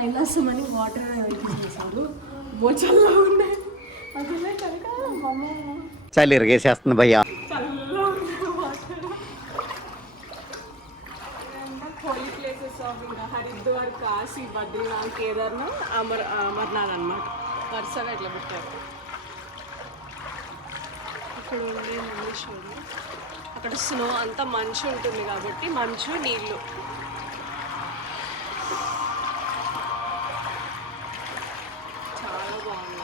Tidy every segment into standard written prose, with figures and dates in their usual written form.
కైలాసమని water చేశారు. బోచల్లా ఉన్నాయి అదే కనుక చలి ఇరగేసేస్తుంది భయ్యా. చల్లగా ఉన్నాయి వాటర్. హోలీ ప్లేసెస్ ఆఫ్ ఇంకా హరిద్వార్, కాశీ, బద్రీనాథ్, కేదార్నాథ్, అమర్నాథ్ అన్నమాట. వరుసగా ఇట్లా పెట్టారు. ఇక్కడ ఉండే మంగేశ్వరుడు, అక్కడ స్నో అంతా మంచు ఉంటుంది కాబట్టి మంచు నీళ్ళు. చాలా బాగుంది.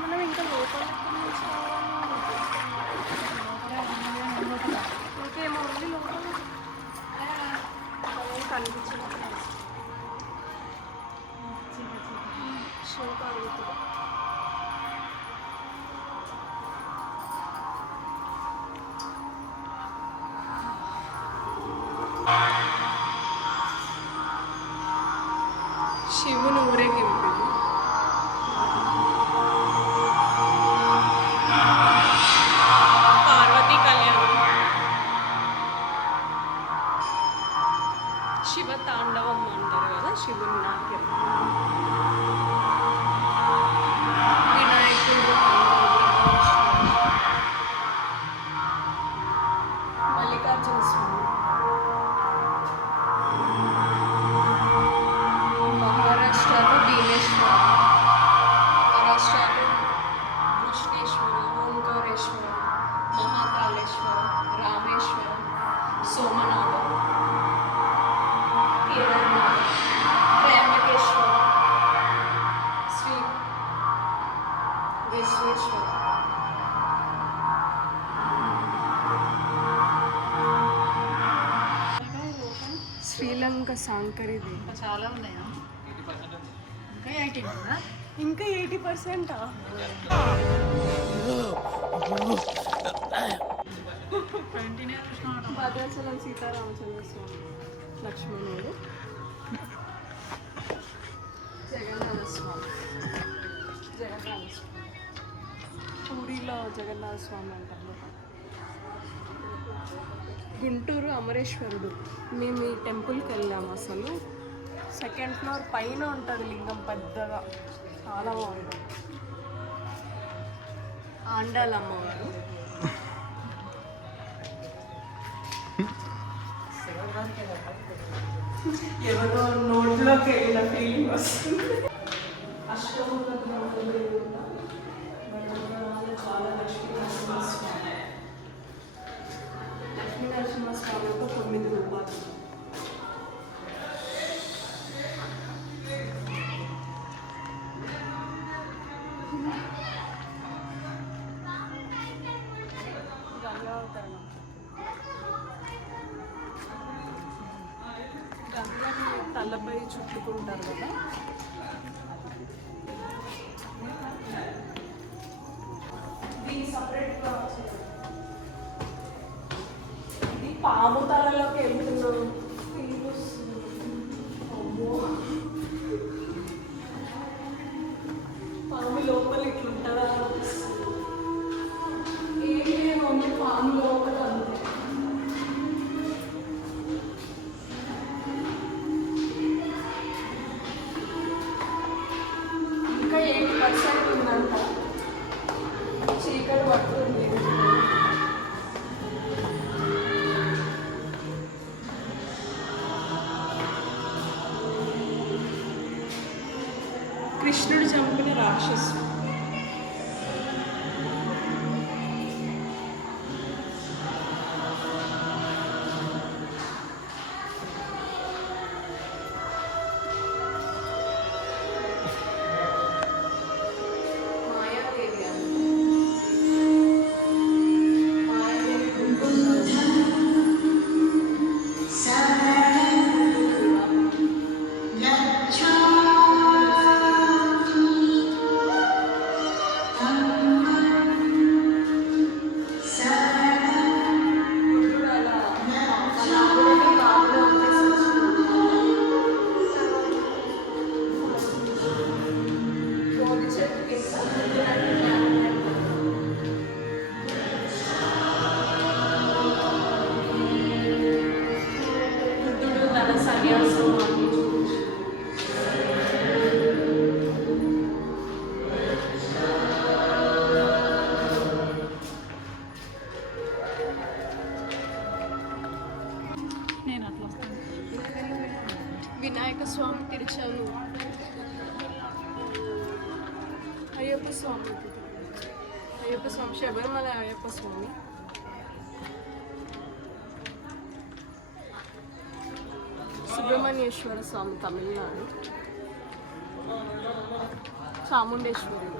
మనం ఇంకా లోపల ఇంకేమో ఉంది లోపల కనిపించింది. శివుని ఊరేగింపు. పార్వతీ కళ్యాణం, శివ తాండవం అంటారు కదా, శివుని నాట్యం. వినాయకుడు, మల్లికార్జున స్వామి, మహారాష్ట్రలో భీమేశ్వర, మహారాష్ట్రలో కృష్ణేశ్వర, ఓంకారేశ్వర, మహాకాళేశ్వర, రామేశ్వర, సోమనాథ, కేదార్నాథ్, త్రయంబకేశ్వర, శ్రీ విశ్వేశ్వర. శ్రీలంక సాంకరి దీప చాలా ఉన్నాయా? ఇంకా 80%. భద్రాచలం సీతారామచంద్ర స్వామి, లక్ష్మణుడు, జగన్నాథ స్వామి, పూరిలో జగన్నాథ స్వామి అంటారు. గుంటూరు అమరేశ్వరుడు. మేము ఈ టెంపుల్కి వెళ్ళాము. అసలు 2nd ఫ్లోర్ పైన ఉంటుంది లింగం, పెద్దగా చాలా బాగుంటుంది. ఆండాలమ్మవారు. ఎవరో నోట్లోకి వెళ్ళిన ఫీలింగ్ వస్తుంది. అష్టముఖ చాలా లక్ష్మీనరసింహస్వామి, లక్ష్మీనరసింహస్వామి యొక్క 9 రూపాయలు. గంగావతరణం. గంగని తలపై చుట్టుకుంటారు కదా. దీన్ని సపరేట్గా ఇది పాము తలలోకి వెళ్తున్నాం. పాము లోపల ఇట్లుంటారా? ఏమి పాము లోపల అంతే. ఇంకా 80% ఉందంట. చీకటి పడుతుంది. కృష్ణుడు చంపిన రాక్షసు. స్వామి తిరుచాను. అయ్యప్ప స్వామి శబరిమల అయ్యప్ప స్వామి. సుబ్రహ్మణ్యేశ్వర స్వామి తమిళనాడు. చాముండేశ్వరి.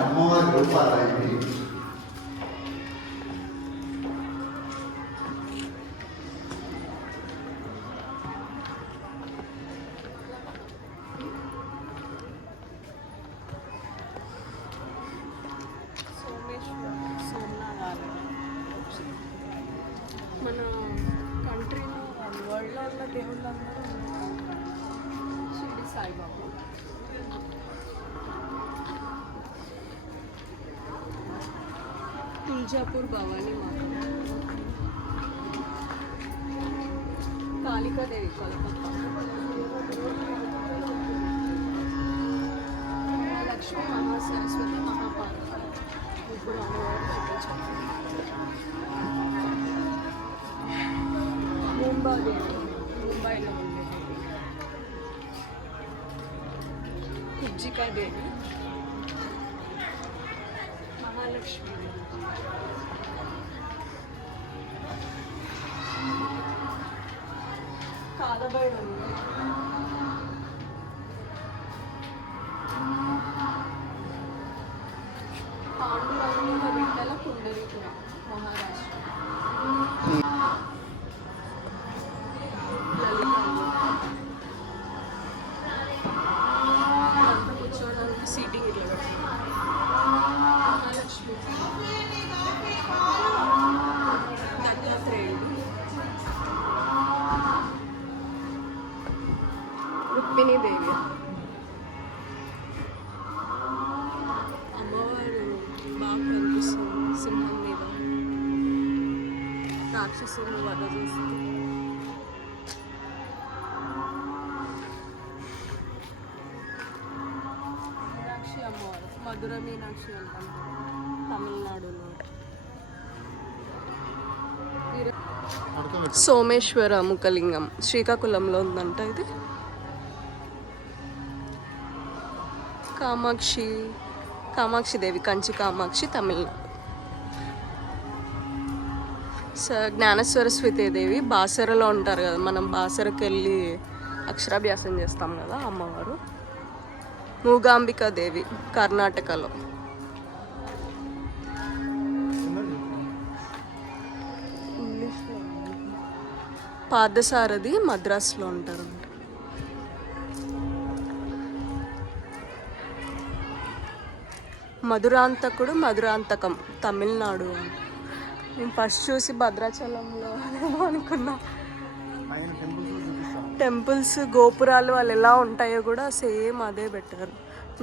అమ్మవారి రూపాలు మన కంట్రీలో వరల్డ్లో ఉన్న దేవుళ్ళందరూ షిరిడి సాయిబాబా. తుల్జాపూర్ భవానీ మాత. కాళికాదేవి కలకత్తా. లక్ష్మీ మహాసరస్వతి మహాపార్వతి ఇప్పుడు అమ్మవారు చూపించారు. ముంబాదేవి ముంబైలో ఉండేది. కుజ్జికాదేవి మహాలక్ష్మి. కాలభైరవుడు. పాండురంగ విఠల పుండరీపురం మహారాష్ట్ర. అంతా కూర్చోవడానికి సీటింగ్ ఇట్లా పెట్టారు. మహాలక్ష్మి. దత్తాత్రేయుడు. రుక్మిణీదేవి. అమ్మవారు బాగా కనిపిస్తుంది సింహం మీద. రాక్షసులను వధ చేస్తుంది. మీనాక్షి అమ్మవారు మధుర మీనాక్షి అంటాం తమిళనాడులో. సోమేశ్వర ముఖలింగం శ్రీకాకుళంలో ఉందంట ఇది. కామాక్షిదేవి కంచి కామాక్షి తమిళనాడు. జ్ఞానసరస్వతి దేవి బాసరలో ఉంటారు కదా, మనం బాసరకు వెళ్ళి అక్షరాభ్యాసం చేస్తాం కదా అమ్మవారు. మూగాంబికా దేవి కర్ణాటకలో. పాదసారథి మద్రాసులో ఉంటారు. మధురాంతకుడు మధురాంతకం తమిళనాడు. నేను ఫస్ట్ చూసి భద్రాచలంలో అనుకున్నా. టెంపుల్స్ గోపురాలు వాళ్ళు ఎలా ఉంటాయో కూడా సేమ్ అదే పెట్టారు.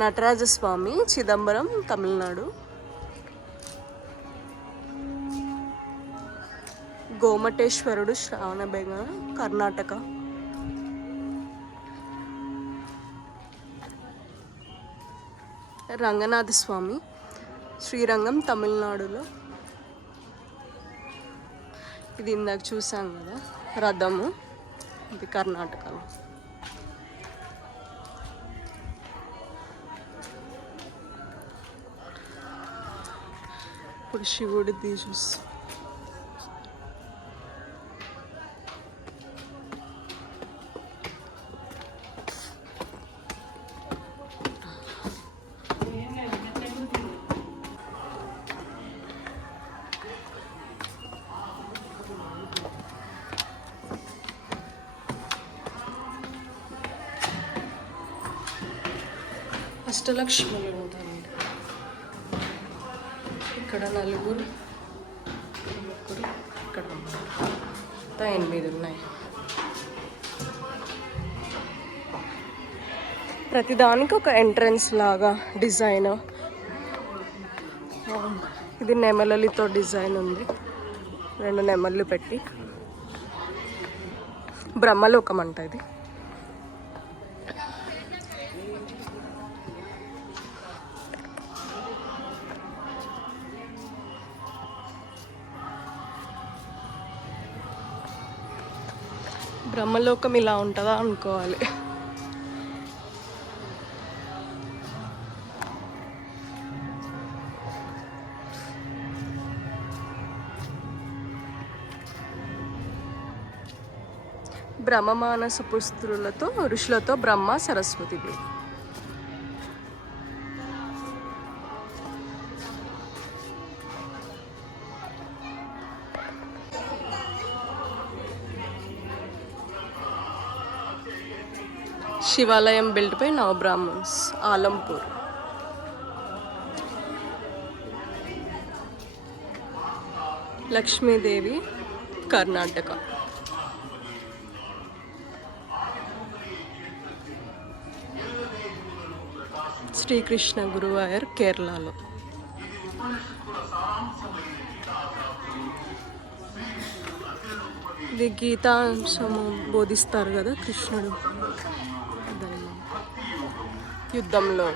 నటరాజస్వామి చిదంబరం తమిళనాడు. గోమటేశ్వరుడు శ్రావణబెగ కర్ణాటక. రంగనాథ స్వామి శ్రీరంగం తమిళనాడులో. ఇది ఇందాక చూసాం కదా రథము, ఇది కర్ణాటకలో. ఇప్పుడు శివుడిది చూస్తాం. అష్టలక్ష్ములు ఉంటారండి. ఇక్కడ నలుగురు, ముగ్గురు, ఇక్కడ మొత్తం 8 ఉన్నాయి. ప్రతిదానికి ఒక ఎంట్రన్స్ లాగా డిజైన్. ఇది నెమలితో డిజైన్ ఉంది, 2 నెమళ్ళు పెట్టి. బ్రహ్మలోకం అంట ఇది. బ్రహ్మలోకం ఇలా ఉంటుందా అనుకోవాలి. బ్రహ్మమానస పుస్త్రులతో ఋషులతో బ్రహ్మ సరస్వతి దేవి. శివాలయం బిల్ట్ బై నవబ్రాహ్మణ్స్, ఆలంపూర్. లక్ష్మీదేవి, కర్ణాటక. శ్రీకృష్ణ గురువాయూర్, కేరళలో. ఇది గీతాంశము బోధిస్తారు కదా కృష్ణుడు యుద్ధంలో.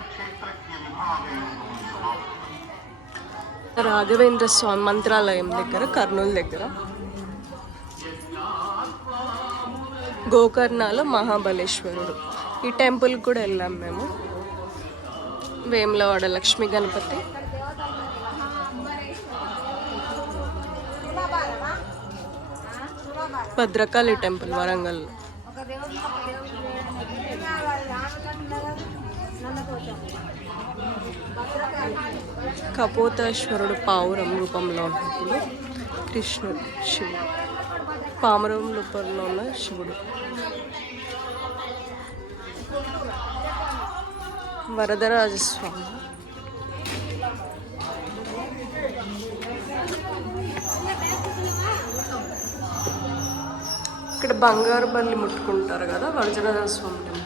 రాఘవేంద్ర స్వామి మంత్రాలయం దగ్గర, కర్నూలు దగ్గర. గోకర్ణలో మహాబలేశ్వరుడు. ఈ టెంపుల్ కూడా వెళ్ళాం మేము. వేములవాడ లక్ష్మీ గణపతి. భద్రకాళి టెంపుల్ వరంగల్. కపోతేశ్వరుడు పావురం రూపంలో ఉన్నప్పుడు కృష్ణుడు, శివుడు. పామరం రూపంలో ఉన్న శివుడు. వరదరాజస్వామి. ఇక్కడ బంగారు బల్లి ముట్టుకుంటారు కదా, వరదరాజస్వామి టెంపుల్.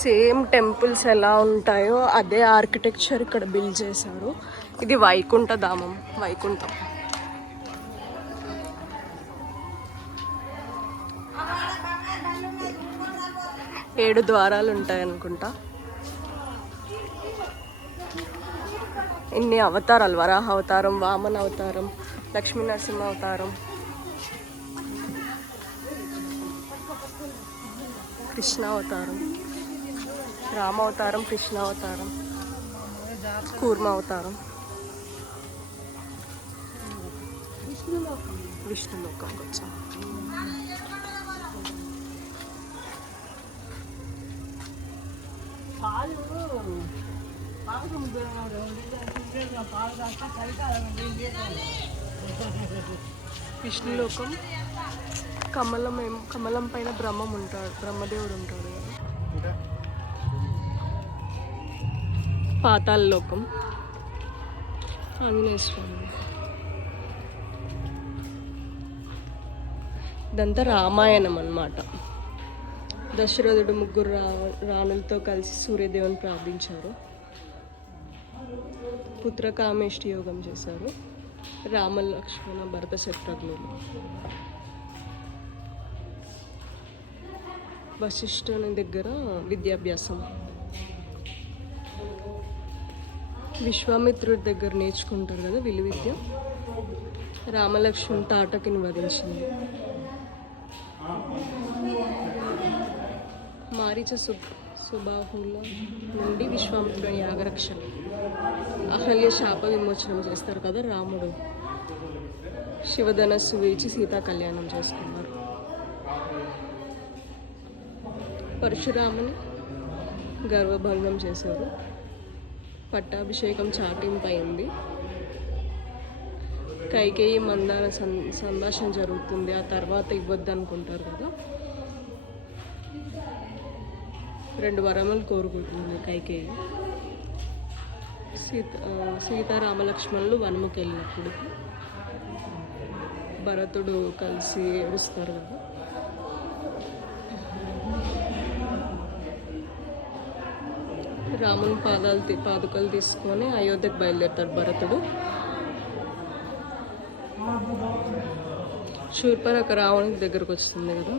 సేమ్ టెంపుల్స్ ఎలా ఉంటాయో అదే ఆర్కిటెక్చర్ ఇక్కడ బిల్డ్ చేశారు. ఇది వైకుంఠ ధామం, వైకుంఠం. ఏడు ద్వారాలు ఉంటాయి అనుకుంటా. ఇన్ని అవతారాలు, వరాహ అవతారం, వామన అవతారం, లక్ష్మీ నరసింహ అవతారం, కృష్ణ అవతారం, రామ అవతారం, కృష్ణ అవతారం, కూర్మ అవతారం, విష్ణులోకంకి వచ్చాం. విష్ణులోకం. కమలం పైన బ్రహ్మదేవుడు ఉంటాడు కదా. పాతాళ లోకం, ఆంజనేయ స్వామి. ఇదంతా రామాయణం అన్నమాట. దశరథుడు 3 రాణులతో కలిసి సూర్యదేవుని ప్రార్థించారు. పుత్రకామేష్టి యోగం చేశారు. రామ లక్ష్మణ భరత శత్రుఘ్నులు. వశిష్ఠుని దగ్గర విద్యాభ్యాసం. విశ్వామిత్రుడి దగ్గర నేర్చుకుంటారు కదా విలువిద్య. రామలక్ష్మణ్ తాటకిని వధించింది. మారీచ సుబాహుల నుండి విశ్వామిత్రుని యాగరక్షణ. అహల్య శాప విమోచనం చేస్తారు కదా రాముడు. శివధనస్సు వేచి సీతా కళ్యాణం చేసుకున్నారు. పరశురాముని గర్వభంగం చేశారు. పట్టాభిషేకం చాటింపైంది. కైకేయి మందార సంభాషణ జరుగుతుంది. ఆ తర్వాత ఇవ్వద్దు అనుకుంటారు కదా. 2 వరములు కోరుకుంటుంది కైకేయి. సీతారామలక్ష్మణులు వనముకి వెళ్ళినప్పుడు భరతుడు కలిసి ఏడుస్తారు కదా. రాముని పాదుకలు తీసుకొని అయోధ్యకు బయలుదేరుతాడు భరతుడు. శూర్పణఖ రావణునికి దగ్గరకు వస్తుంది కదా.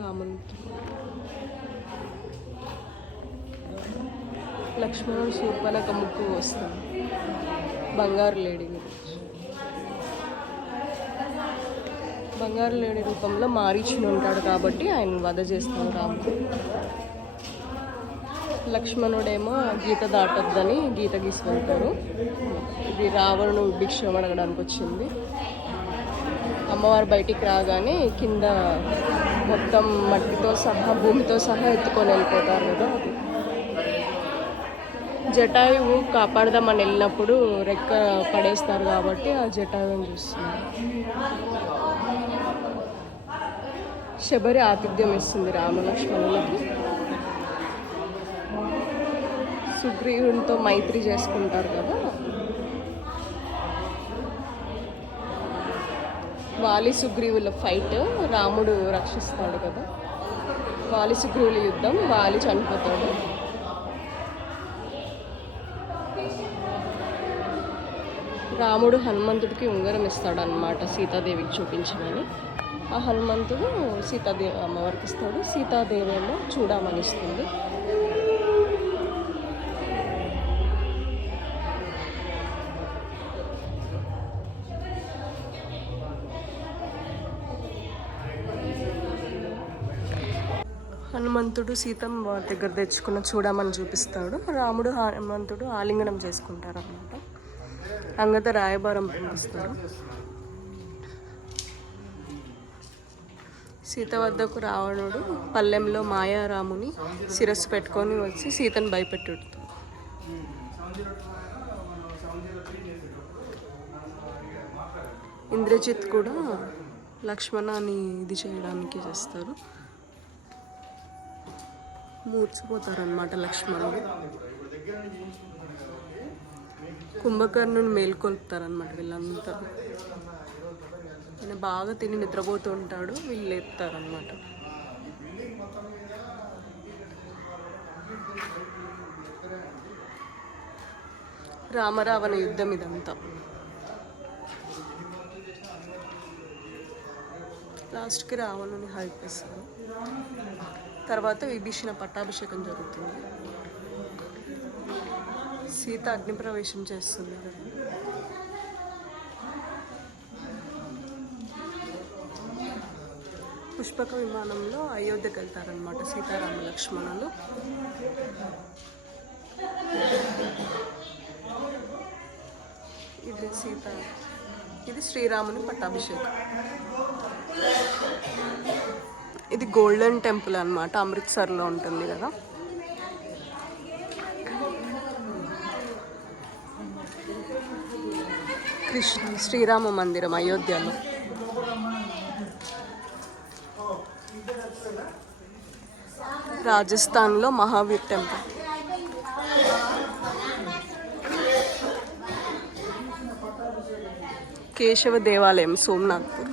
రాముని లక్ష్మణుడు శూర్పణఖ ముక్కు వస్తుంది. బంగారు లేడీ గురించి. బంగారు లేడీ రూపంలో మారీచుని ఉంటాడు కాబట్టి ఆయన వధ చేస్తాడు రాముడు. లక్ష్మణుడేమో గీత దాటొద్దని గీత గీసి వెళ్తారు. ఇది రావణుడు భిక్షం అడగడానికి వచ్చింది. అమ్మవారు బయటికి రాగానే కింద మొత్తం మట్టితో సహా భూమితో సహా ఎత్తుకొని వెళ్ళిపోతారు కదా. జటాయువు కాపాడదామని వెళ్ళినప్పుడు రెక్క పడేస్తారు కాబట్టి ఆ జటాయువుని చూస్తుంది. శబరి ఆతిథ్యం ఇస్తుంది రామలక్ష్మణులకి. సుగ్రీవునితో మైత్రి చేసుకుంటారు కదా. వాలి సుగ్రీవుల ఫైట్ రాముడు రక్షిస్తాడు కదా. వాలి సుగ్రీవుల యుద్ధం, వాలి చనిపోతాడు. రాముడు హనుమంతుడికి ఉంగరం ఇస్తాడు అన్నమాట, సీతాదేవికి చూపించమని. ఆ హనుమంతుడు సీతాదేవి అమ్మవారికి ఇస్తాడు. సీతాదేవి ఏమో చూడమని ఇస్తుంది. హనుమంతుడు సీతమ్మ దగ్గర తెచ్చుకున్న చూడమని చూపిస్తాడు. రాముడు హనుమంతుడు ఆలింగనం చేసుకుంటారు అన్నమాట. అంగద రాయబారం పంపిస్తారు. సీత వద్దకు రావణుడు పల్లెంలో మాయారాముని శిరస్సు పెట్టుకొని వచ్చి సీతను భయపెట్టుతాడు. ఇంద్రజిత్ కూడా లక్ష్మణాన్ని ఇది చేయడానికి చేస్తారు. మూర్చిపోతారనమాట లక్ష్మణుడు. కుంభకర్ణుని మేల్కొల్పుతారనమాట వీళ్ళంతా. ఆయన బాగా తిని నిద్రపోతూ ఉంటాడు, వీళ్ళు లేపుతారనమాట. రామరావణ యుద్ధం ఇదంతా. లాస్ట్కి రావణుని హరిపేస్తారు. తర్వాత విభీషణ పట్టాభిషేకం జరుగుతుంది. సీత అగ్నిప్రవేశం చేస్తుంది కదా. పుష్పక విమానంలో అయోధ్యకు వెళ్తారనమాట సీతారామ లక్ష్మణులు. ఇది శ్రీరాముని పట్టాభిషేకం. ఇది గోల్డెన్ టెంపుల్ అన్నమాట, అమృత్సర్లో ఉంటుంది కదా. శ్రీరామ మందిరం అయోధ్యలో. రాజస్థాన్లో మహావీర్ టెంపుల్. కేశవ దేవాలయం సోమనాథ్పూర్.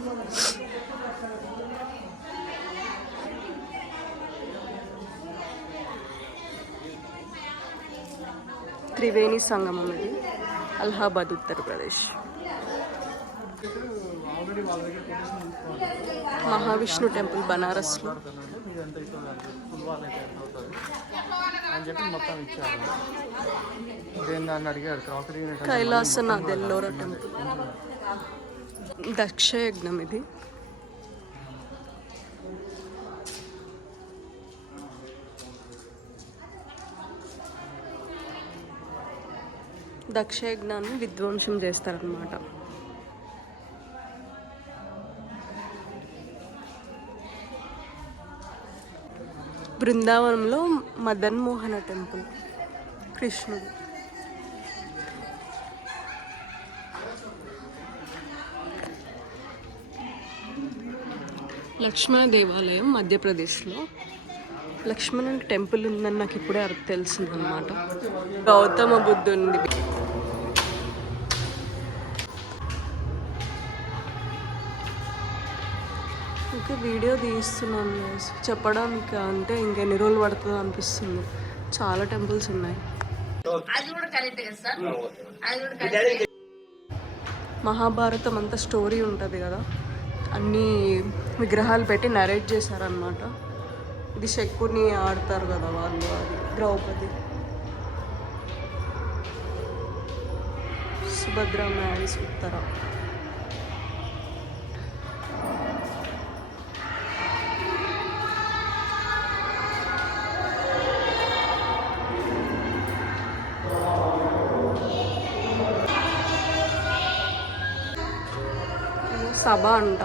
త్రివేణి సంగమం ఇది అలహాబాద్ ఉత్తరప్రదేశ్. మహావిష్ణు టెంపుల్ బనారస్లో. కైలాసనాథ్ ఎల్లోరా టెంపుల్. దక్షయజ్ఞం ఇది. దక్షయజ్ఞాన్ని విధ్వంసం చేస్తారనమాట. బృందావనంలో మదన్ మోహన టెంపుల్ కృష్ణుడు. లక్ష్మణ దేవాలయం మధ్యప్రదేశ్లో. లక్ష్మణుని టెంపుల్ ఉందని నాకు ఇప్పుడే తెలిసిందనమాట. గౌతమ బుద్ధుంది. ఇంకా వీడియో తీస్తున్నాను చెప్పడానికి, అంటే ఇంకెన్ని రోజులు పడుతుందో అనిపిస్తుంది. చాలా టెంపుల్స్ ఉన్నాయి. మహాభారతం అంతా స్టోరీ ఉంటుంది కదా, అన్ని విగ్రహాలు పెట్టి నరేట్ చేశారనమాట. ఇది శక్కుని ఆడతారు కదా వాళ్ళు, అది ద్రౌపది. సుభద్ర మ్యారీస్ ఉత్తర. సభ అంట.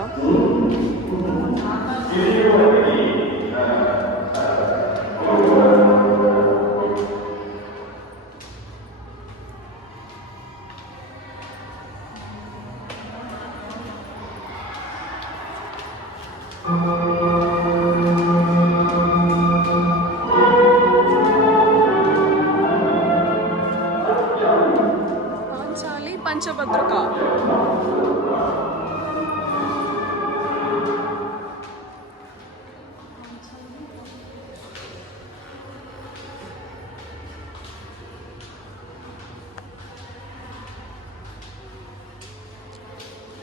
పాంచాలి పంచభద్రక.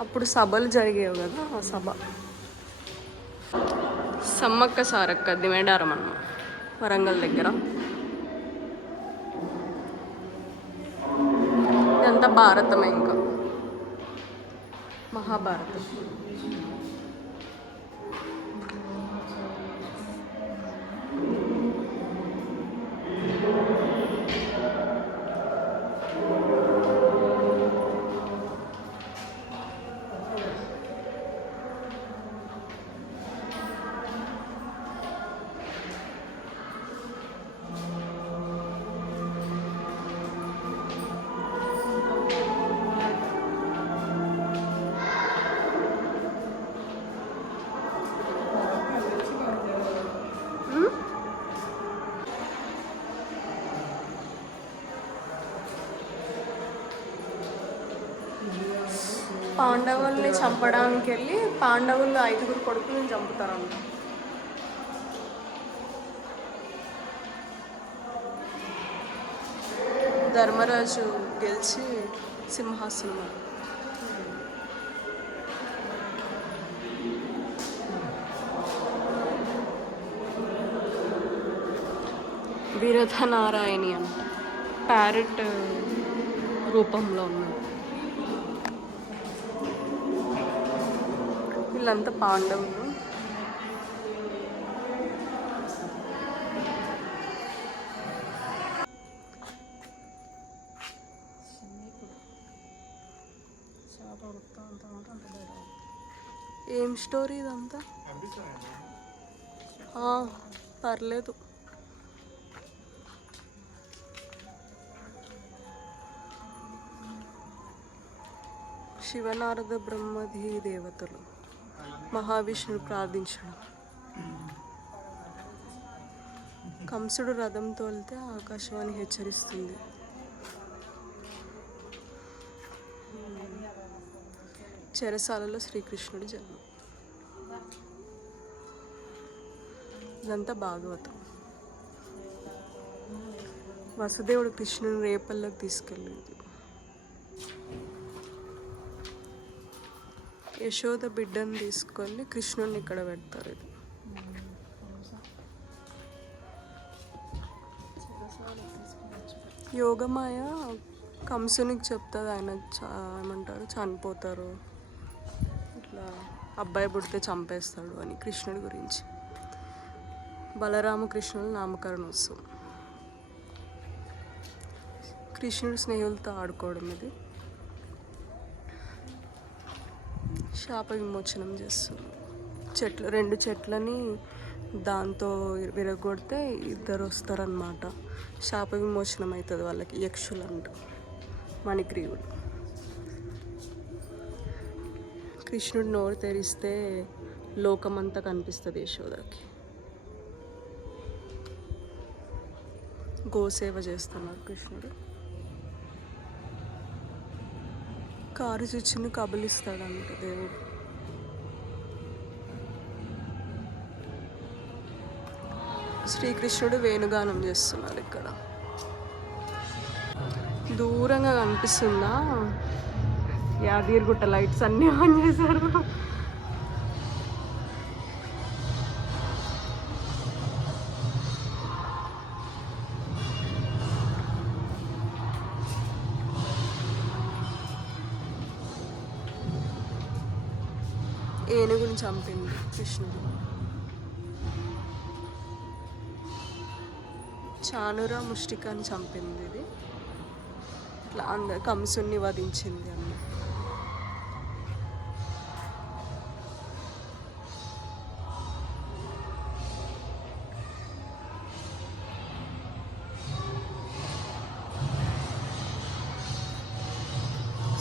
అప్పుడు సభలు జరిగేవి కదా, ఆ సభ. సమ్మక్క సారక్క దిమేడారం అన్న వరంగల్ దగ్గర. ఇదంతా భారతమే, ఇంకా మహాభారతం. పాండవుల్ని చంపడానికి వెళ్ళి పాండవులు 5 కొడుకులను చంపుతారంట. ధర్మరాజు గెలిచి సింహాసనం. వీరథనారాయణి అంట, ప్యారెట్ రూపంలో ఉన్నాడు. వీళ్ళంతా పాండవులు. ఏం స్టోరీ ఇదంతా? పర్లేదు. శివనారద బ్రహ్మధి దేవతలు మహావిష్ణువు ప్రార్థించడం. కంసుడు రథం తోలితే ఆకాశవాణి హెచ్చరిస్తుంది. చెరసాలలో శ్రీకృష్ణుడి జన్మ. ఇదంతా భాగవతం. వసుదేవుడు కృష్ణుని రేపల్లోకి తీసుకెళ్ళేది. యశోద బిడ్డను తీసుకొని కృష్ణుడిని ఇక్కడ పెడతారు. ఇది యోగమాయ కంసునికి చెప్తుంది, ఆయన ఏమంటారు చనిపోతారు, ఇట్లా అబ్బాయి పుడితే చంపేస్తాడు అని కృష్ణుడి గురించి. బలరామకృష్ణుల నామకరణోత్సవం. కృష్ణుడి స్నేహితులతో ఆడుకోవడం. ఇది శాప విమోచనం చేస్తుంది. 2 చెట్లని దాంతో విరగొడితే 2 వస్తారనమాట. శాప విమోచనం అవుతుంది వాళ్ళకి. యక్షులు అంట. మణిగ్రీవుడు. కృష్ణుడు నోరు తెరిస్తే లోకమంతా కనిపిస్తుంది యశోదకి. గోసేవ చేస్తున్నారు కృష్ణుడు. కారు చిచ్చుని కబలిస్తాడంట దేవుడు. శ్రీకృష్ణుడు వేణుగానం చేస్తున్నారు. ఇక్కడ దూరంగా కనిపిస్తుందా యాదగిరిగుట్ట లైట్స్ అన్నీ ఆన్ చేశారు. ఏనుగుని చంపింది కృష్ణుడు. చానుర ముష్టికాని చంపింది ఇది. ఇట్లా అందరు కంసుని వధించింది అన్న.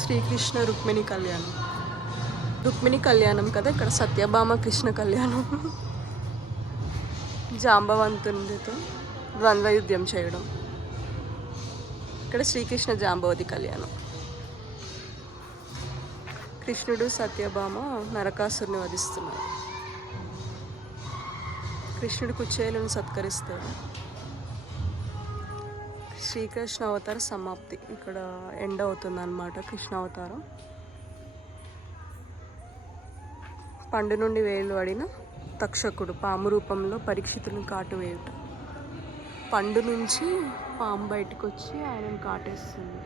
శ్రీకృష్ణ రుక్మిణి కళ్యాణం. రుక్మిణి కళ్యాణం కదా, ఇక్కడ సత్యభామ కృష్ణ కళ్యాణం. జాంబవంతునితో ద్వంద్వ యుద్ధం చేయడం. ఇక్కడ శ్రీకృష్ణ జాంబవతి కళ్యాణం. కృష్ణుడు సత్యభామ నరకాసురుని వధిస్తున్నారు. కృష్ణుడు కుచేలను సత్కరిస్తాడు. శ్రీకృష్ణ అవతార సమాప్తి. ఇక్కడ ఎండ్ అవుతుంది అన్నమాట కృష్ణ అవతారం. పండు నుండి వేలు పడిన తక్షకుడు పాము రూపంలో పరీక్షితులను కాటువేయుట. పండు నుంచి పాము బయటకు వచ్చి ఆయనను కాటేస్తుంది.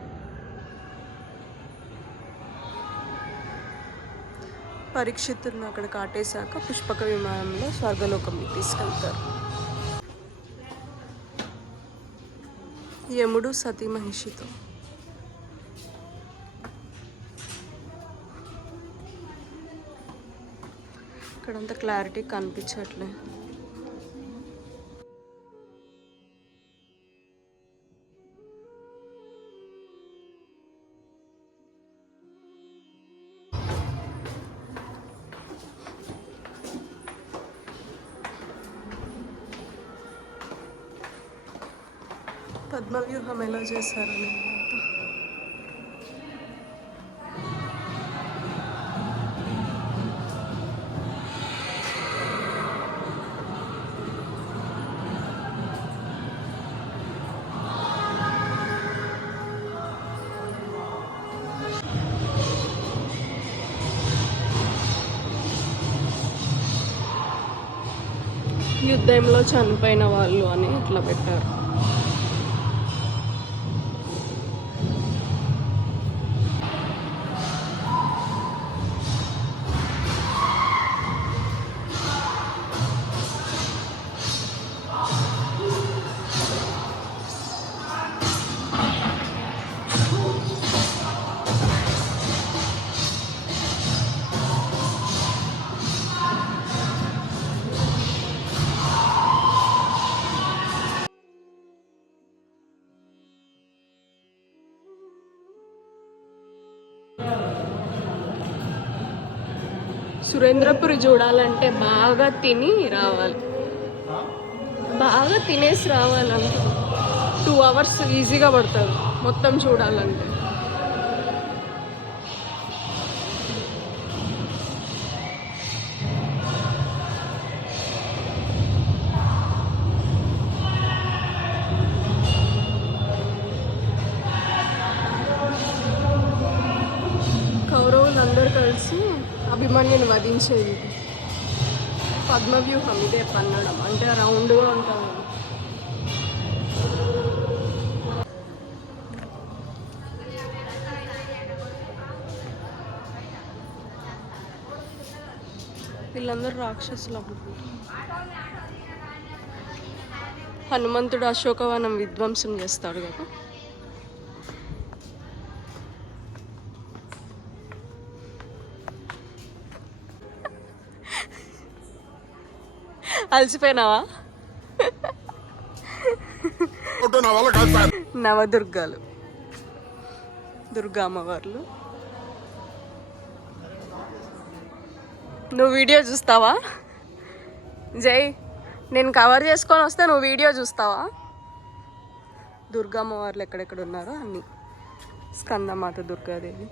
పరీక్షితులను అక్కడ కాటేశాక పుష్పక విమానంలో స్వర్గలోకంకి తీసుకెళ్తారు. యముడు సతీ మహిషితో. ఇక్కడంతా క్లారిటీ కనిపించట్లే. పద్మవ్యూహం ఎలా చేశారని యుద్ధంలో చనిపోయిన వాళ్ళు అని ఇట్లా పెట్టారు. సురేంద్రపురి చూడాలంటే బాగా తిని రావాలి. బాగా తినేసి రావాలంటే 2 hours ఈజీగా పడుతుంది మొత్తం చూడాలంటే. కౌరవులందరూ కలిసి అభిమన్యుని వధించేది. పద్మవ్యూహం ఇదే పన్నడం అంటే రౌండ్గా ఉంటుంది. వీళ్ళందరూ రాక్షసులు అనుకుంటారు. హనుమంతుడు అశోకవనం విధ్వంసం చేస్తాడు కదా. అలసిపోయినావా? నవదుర్గాలు, దుర్గా అమ్మవార్లు. నువ్వు వీడియో చూస్తావా జై? నేను కవర్ చేసుకొని వస్తే నువ్వు వీడియో చూస్తావా? దుర్గమ్మ వార్లు ఎక్కడెక్కడ ఉన్నారో అన్నీ. స్కందమాత దుర్గాదేవి,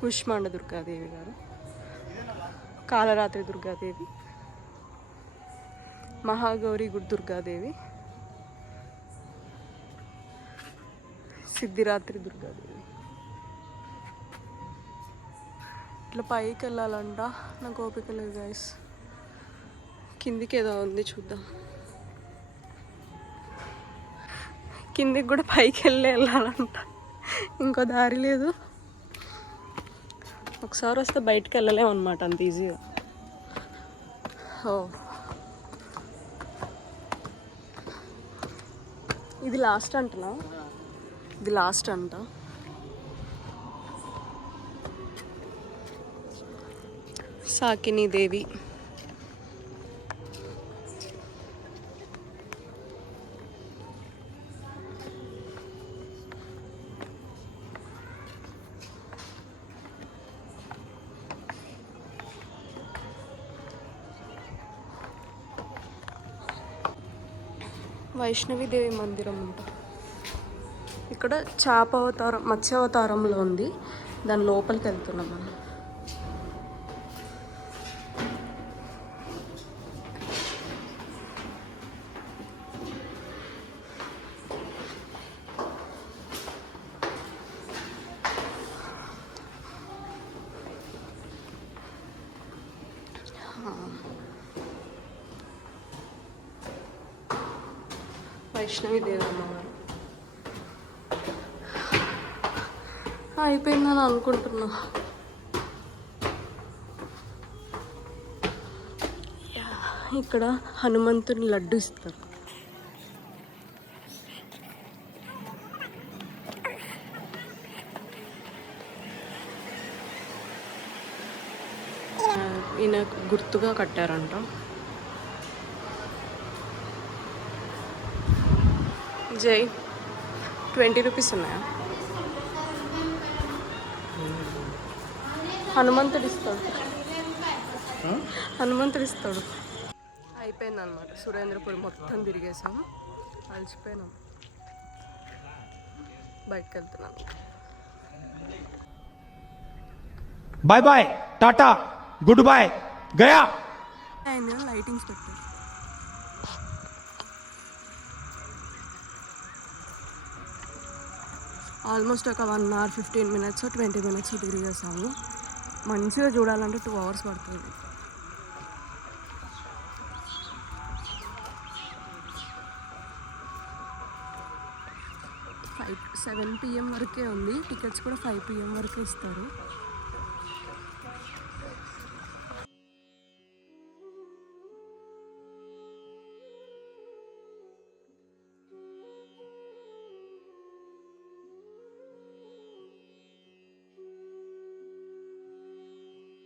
కుష్మాండ దుర్గాదేవి గారు, కాలరాత్రి దుర్గాదేవి, మహాగౌరి గుడి దుర్గాదేవి, సిద్ధిరాత్రి దుర్గాదేవి. ఇట్లా పైకి వెళ్ళాలంట, నాకు ఓపిక లేదు గైస్. కిందికి ఏదో ఉంది చూద్దాం. కిందికి కూడా పైకి వెళ్ళాలంట, ఇంకో దారి లేదు. ఒకసారి వస్తే బయటకు వెళ్ళలేము అనమాట అంత ఈజీగా. ఓ ఇది లాస్ట్ అంటనా? ఇది లాస్ట్ అంట. సాకిని దేవి, వైష్ణవిదేవి మందిరం అంట. ఇక్కడ చేప అవతారం, మత్స్య అవతారంలో ఉంది. దాని లోపలికి వెళ్తున్నాం మనం. వైష్ణవిదేవి అమ్మవారు. అయిపోయిందని అనుకుంటున్నా. ఇక్కడ హనుమంతుని లడ్డు ఇస్తారు. ఈయన గుర్తుగా కట్టారంట. జై 20 రూపీస్ ఉన్నాయా? హనుమంతుడు ఇస్తాడు, హనుమంతుడు ఇస్తాడు. అయిపోయింది అనమాట. సురేంద్రపురి మొత్తం తిరిగేసాము, అలసిపోయినాం, బయటకు వెళ్తున్నాను. Bye bye, tata, good bye, గయా. లైటింగ్స్ పెట్టారు. ఆల్మోస్ట్ ఒక 1 hour 15 minutes 20 minutes తిరిగేసాము. మంచిగా చూడాలంటే 2 hours పడుతుంది. ఫైవ్ 7 PM వరకే ఉంది. టికెట్స్ కూడా 5 PM వరకే ఇస్తారు.